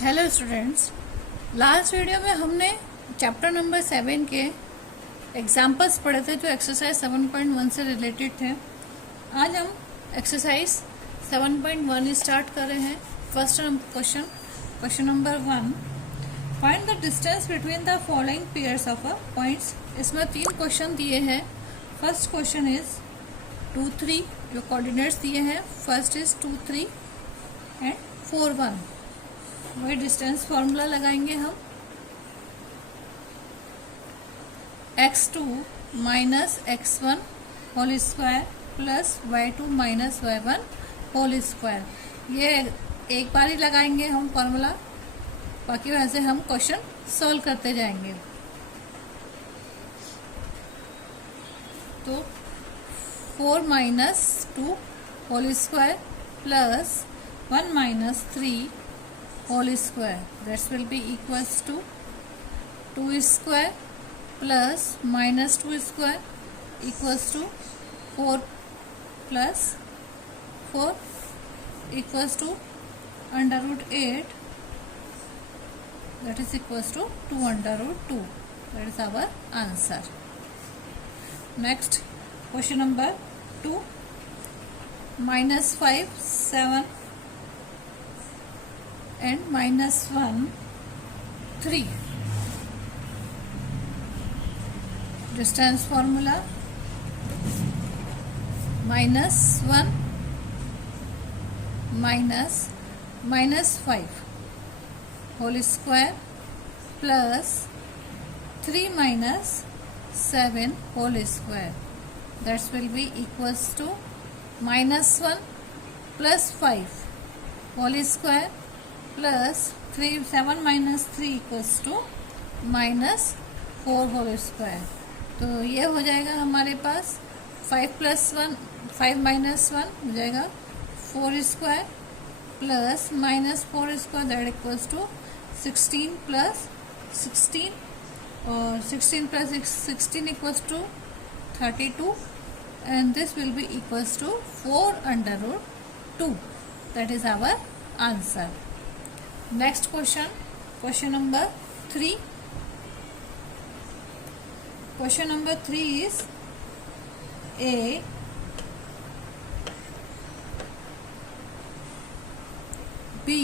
Hello students, last video में हमने chapter number 7 के एग्जाम्पल्स पढ़े थे जो एक्सरसाइज 7.1 से रिलेटेड थे। आज हम एक्सरसाइज 7.1 स्टार्ट कर रहे हैं। First question number 1, find the distance between the following pairs of points. इसमें 3 क्वेश्चन दिए हैं। फर्स्ट क्वेश्चन इज 2, 3, जो कोऑर्डिनेट्स दिए हैं। First is 2, 3 and 4, 1। वही डिस्टेंस फॉर्मूला लगाएंगे हम। x2 minus x1 whole square plus y2 minus y1 whole square. ये एक बार ही लगाएंगे हम फॉर्मूला, बाकी वैसे हम क्वेश्चन सॉल्व करते जाएंगे। तो 4 minus 2 whole square plus 1 minus 3 whole square, that will be equals to 2 square plus minus 2 square equals to 4 plus 4 equals to under root 8, that is equals to 2 under root 2. That is our answer. Next question number 2, minus 5, 7 and minus 1, 3. Distance formula, minus 1 minus 5 whole square plus 3 minus 7 whole square. That will be equals to minus 1 plus 5 whole square plus 7 minus 3 equals to minus 4 whole square. तो ये हो जाएगा हमारे पास 5 minus 1 हो जाएगा 4 square plus minus 4 square, that equals to 16 plus 16 और 16 plus 16 equals to 32 and this will be equals to 4 under root 2। That is our answer. Next question number 3. Question number 3 is A, B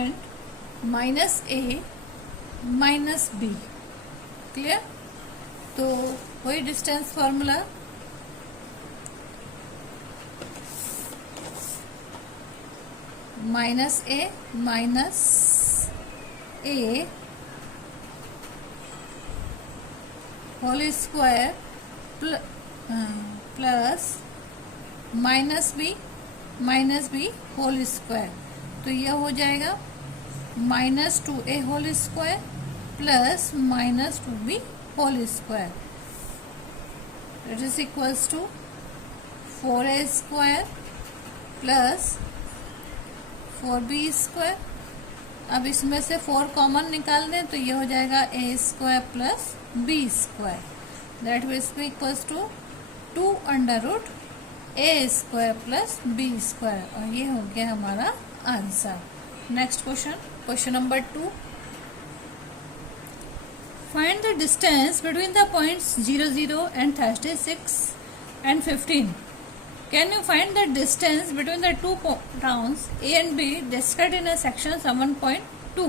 and minus A minus B. Clear? तो वही distance formula, minus a whole square plus minus b whole square. तो यह हो जाएगा minus 2a whole square plus minus 2b whole square, that is equals to 4a square plus 4b square. अब इसमें से 4 common निकाल दें तो ये हो जाएगा a square plus b square, that will be equals to 2 under root a square plus b square, और ये हो गया हमारा answer. Next question number 2, find the distance between the points 0, 0 and 36 and 15. Can you find the distance between the two towns A and B described in a section 7.2?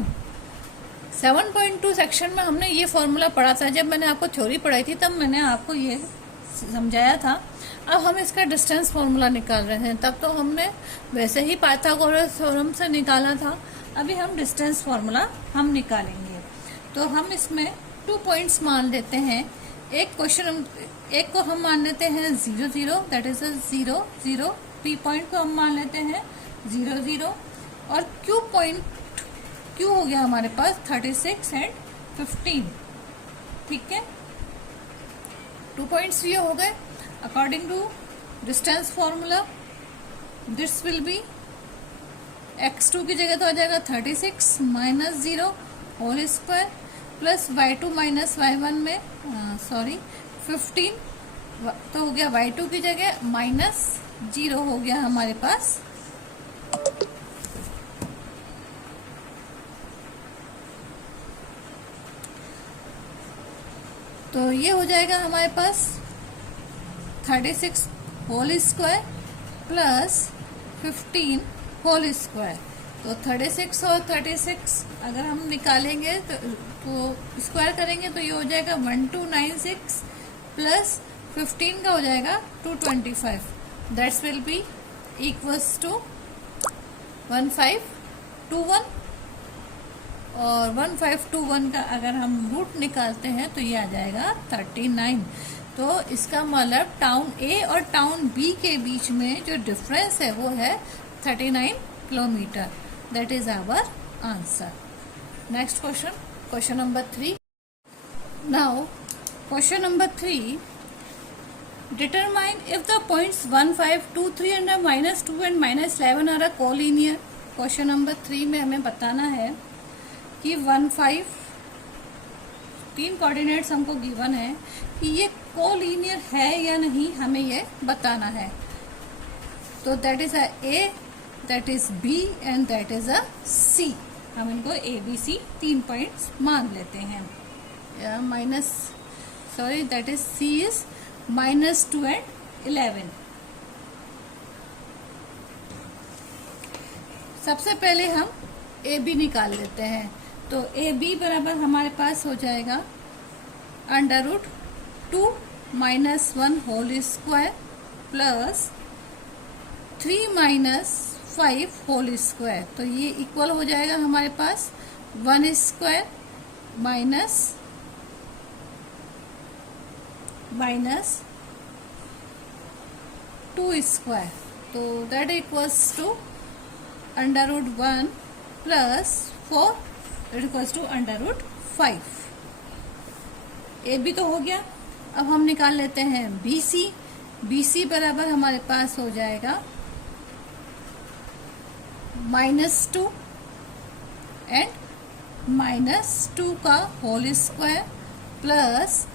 7.2 section में हमने ये formula पढ़ा था। जब मैंने आपको थ्योरी पढ़ाई थी तब मैंने आपको ये समझाया था। अब हम इसका डिस्टेंस फॉर्मूला निकाल रहे हैं। तब तो हमने वैसे ही पाइथागोरस थ्योरम से निकाला था। अभी हम डिस्टेंस फॉर्मूला हम निकालेंगे। तो हम इसमें 2 पॉइंट्स मान लेते हैं। एक को हम मान लेते हैं 0, 0, दैट इज 0, 0। P पॉइंट को हम मान लेते हैं 0, 0 और Q हो गया हमारे पास 36 एंड 15। ठीक है, 2 पॉइंट्स ये हो गए। According to distance formula this will be x2 की जगह तो आ जाएगा 36 minus 0 whole square plus y2 minus y1 में 15, तो हो गया y2 की जगह माइनस 0 हो गया हमारे पास तो ये हो जाएगा हमारे पास 36 whole square plus 15 whole square. तो 36 और 36 अगर हम निकालेंगे तो स्क्वायर करेंगे तो ये हो जाएगा 1296 प्लस 15 का हो जाएगा 225। That's will be equals to 1521, और 1521 का अगर हम रूट निकालते हैं तो ये आ जाएगा 39। तो इसका मतलब टाउन ए और टाउन बी के बीच में जो डिफरेंस है वो है 39 kilometre. That is our answer. Next question, question number 3। Now question number 3, determine if the points 1, 5, 2, 3 and -2 and -11 are a collinear। Question number 3 में हमें बताना है कि 1, 5 तीन कोऑर्डिनेट्स हमको गिवन है कि ये कोलिनियर है या नहीं, हमें ये बताना है। तो that is a a, that is b and that is a c. हम इनको ए बी सी 3 पॉइंट्स मान लेते हैं। That is C is -2 and 11। सबसे पहले हम ए बी निकाल लेते हैं। तो ए बी बराबर हमारे पास हो जाएगा √2 - 1 whole square plus 3 - 5 whole square. तो ये इक्वल हो जाएगा हमारे पास 1 स्क्वायर माइनस 2 स्क्वायर। तो that equals to √1 plus 4 that equals to √5। A B तो हो गया। अब हम निकाल लेते हैं बी सी। बी सी बराबर हमारे पास हो जाएगा -2 एंड -2 का होल स्क्वायर प्लस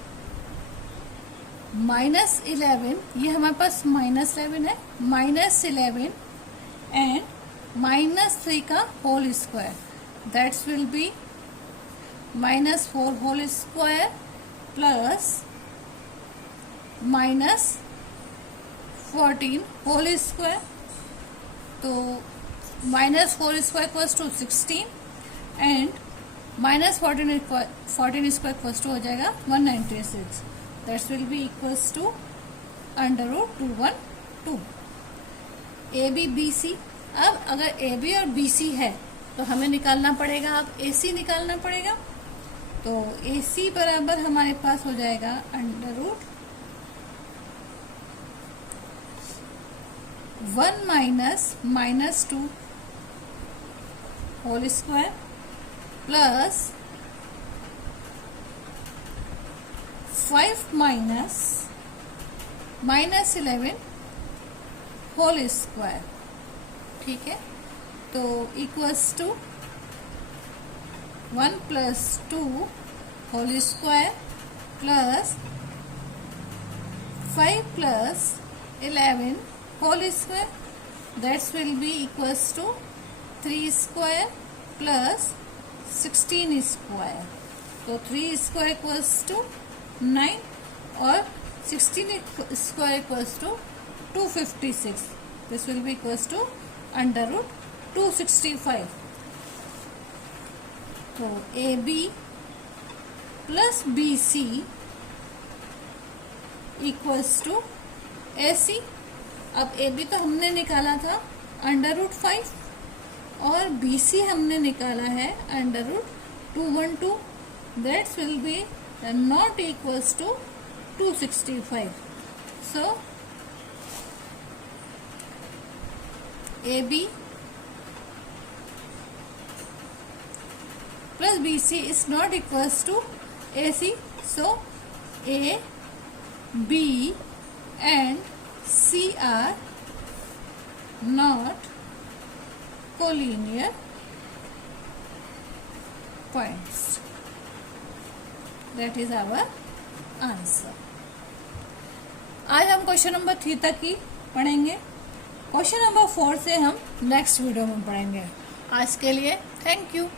-11, ये हमारे पास -11 है, -11 एंड -3 का whole square. That's will be -4 whole square plus -14 whole square. तो -4 square equals to 16 and -14 square equals to हो जाएगा 196। That's will be equals to √212। A B B C. अब अगर ए बी और बी सी है तो हमें निकालना पड़ेगा, अब ए सी निकालना पड़ेगा। तो ए सी बराबर हमारे पास हो जाएगा √1 - -2 whole square plus 5 - -11 whole square. ठीक है, तो equals to 1 + 2 whole square plus 5 + 11 whole square. That's will be equals to 3 square plus 16 square. तो 3 स्क्वायर इक्वल्स टू 9 और 16 square equals to 256। This will be equals to √265। तो a b plus b c equals to a c. अब a B तो हमने निकाला था √5 और B C हमने निकाला है √212। That's will be not equals to 265। So A B plus BC is not equals to AC. So A, B and C are not collinear points. That is our answer. आज हम question number 3 तक ही पढ़ेंगे। Question number 4 से हम next video में पढ़ेंगे। आज के लिए थैंक यू।